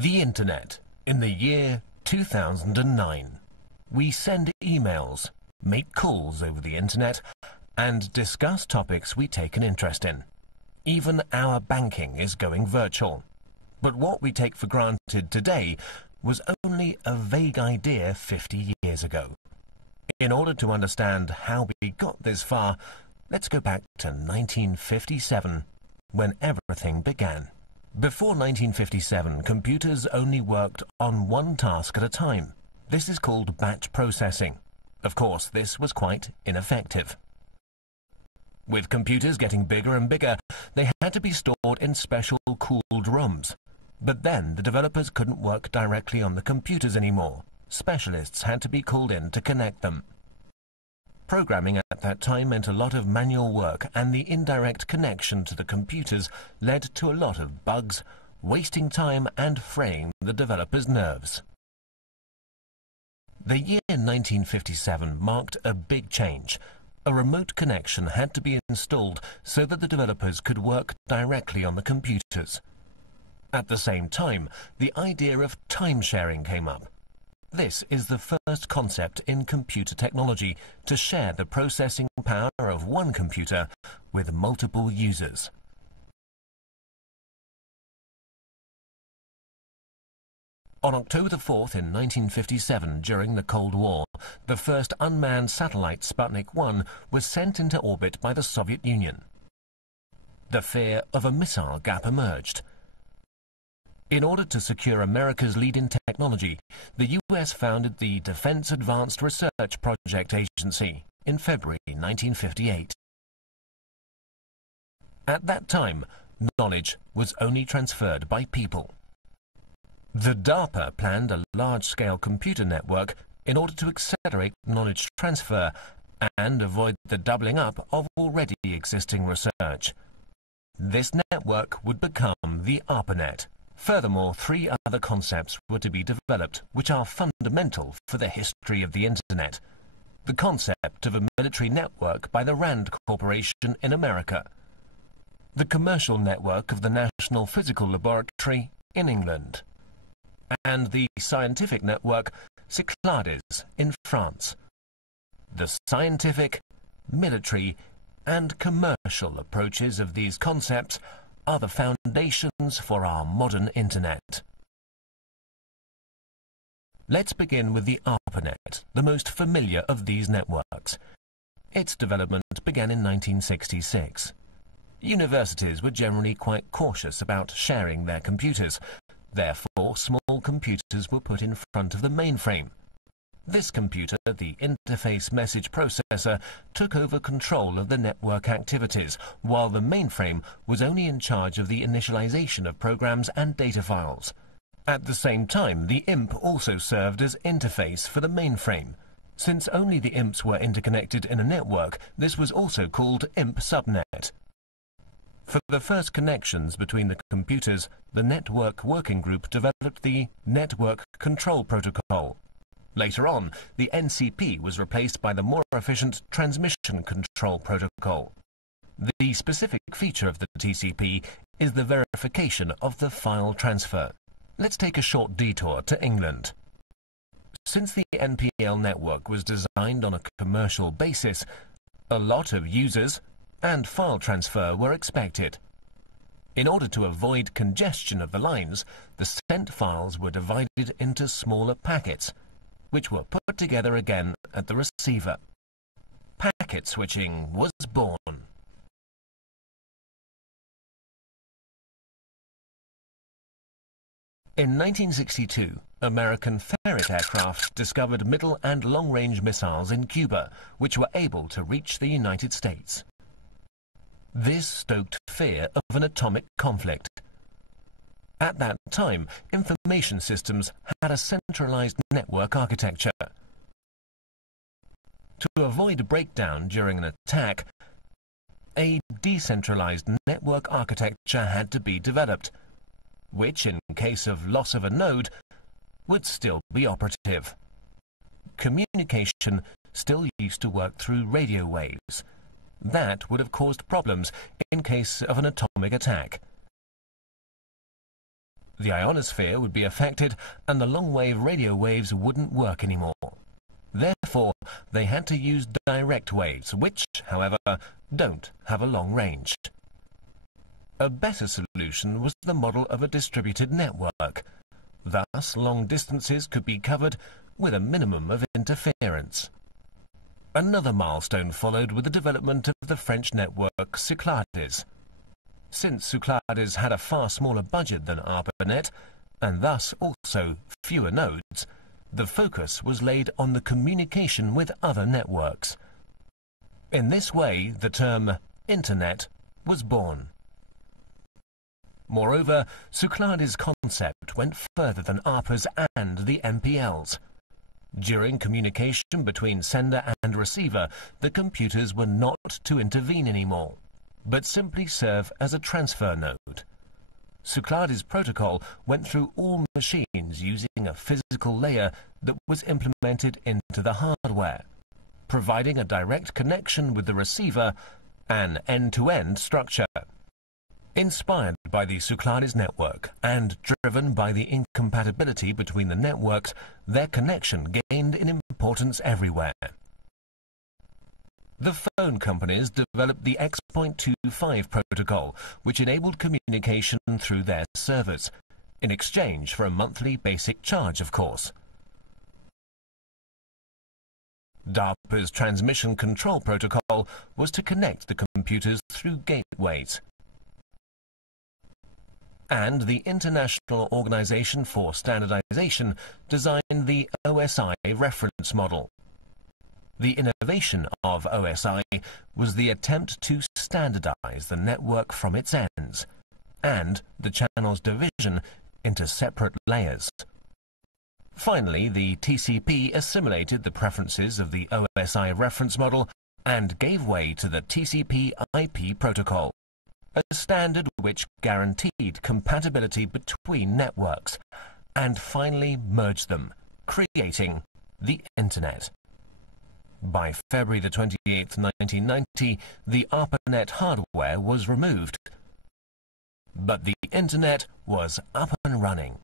The Internet in the year 2009. We send emails, make calls over the Internet, and discuss topics we take an interest in. Even our banking is going virtual. But what we take for granted today was only a vague idea 50 years ago. In order to understand how we got this far, let's go back to 1957, when everything began. Before 1957, computers only worked on one task at a time. This is called batch processing. Of course, this was quite ineffective. With computers getting bigger and bigger, they had to be stored in special cooled rooms. But then the developers couldn't work directly on the computers anymore. Specialists had to be called in to connect them. Programming at that time meant a lot of manual work, and the indirect connection to the computers led to a lot of bugs, wasting time and fraying the developers' nerves. The year 1957 marked a big change. A remote connection had to be installed so that the developers could work directly on the computers. At the same time, the idea of time-sharing came up. This is the first concept in computer technology to share the processing power of one computer with multiple users. On October 4th in 1957, during the Cold War, the first unmanned satellite Sputnik 1 was sent into orbit by the Soviet Union. The fear of a missile gap emerged. In order to secure America's lead in technology, the US founded the Defense Advanced Research Project Agency in February 1958. At that time, knowledge was only transferred by people. The DARPA planned a large-scale computer network in order to accelerate knowledge transfer and avoid the doubling up of already existing research. This network would become the ARPANET. Furthermore, 3 other concepts were to be developed which are fundamental for the history of the Internet. The concept of a military network by the RAND Corporation in America. The commercial network of the National Physical Laboratory in England. And the scientific network Cyclades in France. The scientific, military, and commercial approaches of these concepts are the foundations for our modern Internet. Let's begin with the ARPANET, the most familiar of these networks. Its development began in 1966. Universities were generally quite cautious about sharing their computers. Therefore, small computers were put in front of the mainframe. This computer, the interface message processor, took over control of the network activities, while the mainframe was only in charge of the initialization of programs and data files. At the same time, the IMP also served as interface for the mainframe. Since only the IMPs were interconnected in a network, this was also called IMP subnet. For the first connections between the computers, the Network Working Group developed the Network Control Protocol. Later on, the NCP was replaced by the more efficient Transmission Control Protocol. The specific feature of the TCP is the verification of the file transfer. Let's take a short detour to England. Since the NPL network was designed on a commercial basis, a lot of users and file transfer were expected. In order to avoid congestion of the lines, the sent files were divided into smaller packets, which were put together again at the receiver. Packet switching was born. In 1962, American Ferret aircraft discovered middle and long-range missiles in Cuba, which were able to reach the United States. This stoked fear of an atomic conflict. At that time, information systems had a centralized network architecture. To avoid breakdown during an attack, a decentralized network architecture had to be developed, which, in case of loss of a node, would still be operative. Communication still used to work through radio waves. That would have caused problems in case of an atomic attack. The ionosphere would be affected and the long-wave radio waves wouldn't work anymore. Therefore, they had to use direct waves, which, however, don't have a long range. A better solution was the model of a distributed network. Thus, long distances could be covered with a minimum of interference. Another milestone followed with the development of the French network Cyclades. Since Cyclades had a far smaller budget than ARPANET, and thus also fewer nodes, the focus was laid on the communication with other networks. In this way, the term Internet was born. Moreover, Cyclades' concept went further than ARPA's and the MPLs. During communication between sender and receiver, the computers were not to intervene anymore, but simply serve as a transfer node. Cyclades' protocol went through all machines using a physical layer that was implemented into the hardware, providing a direct connection with the receiver, an end-to-end structure. Inspired by the Cyclades network and driven by the incompatibility between the networks, their connection gained in importance everywhere. The phone companies developed the X.25 protocol, which enabled communication through their servers, in exchange for a monthly basic charge, of course. DARPA's transmission control protocol was to connect the computers through gateways. And the International Organization for Standardization designed the OSI reference model. The innovation of OSI was the attempt to standardize the network from its ends, and the channel's division into separate layers. Finally, the TCP assimilated the preferences of the OSI reference model and gave way to the TCP/IP protocol, a standard which guaranteed compatibility between networks, and finally merged them, creating the Internet. By February the 28th, 1990, the ARPANET hardware was removed, but the Internet was up and running.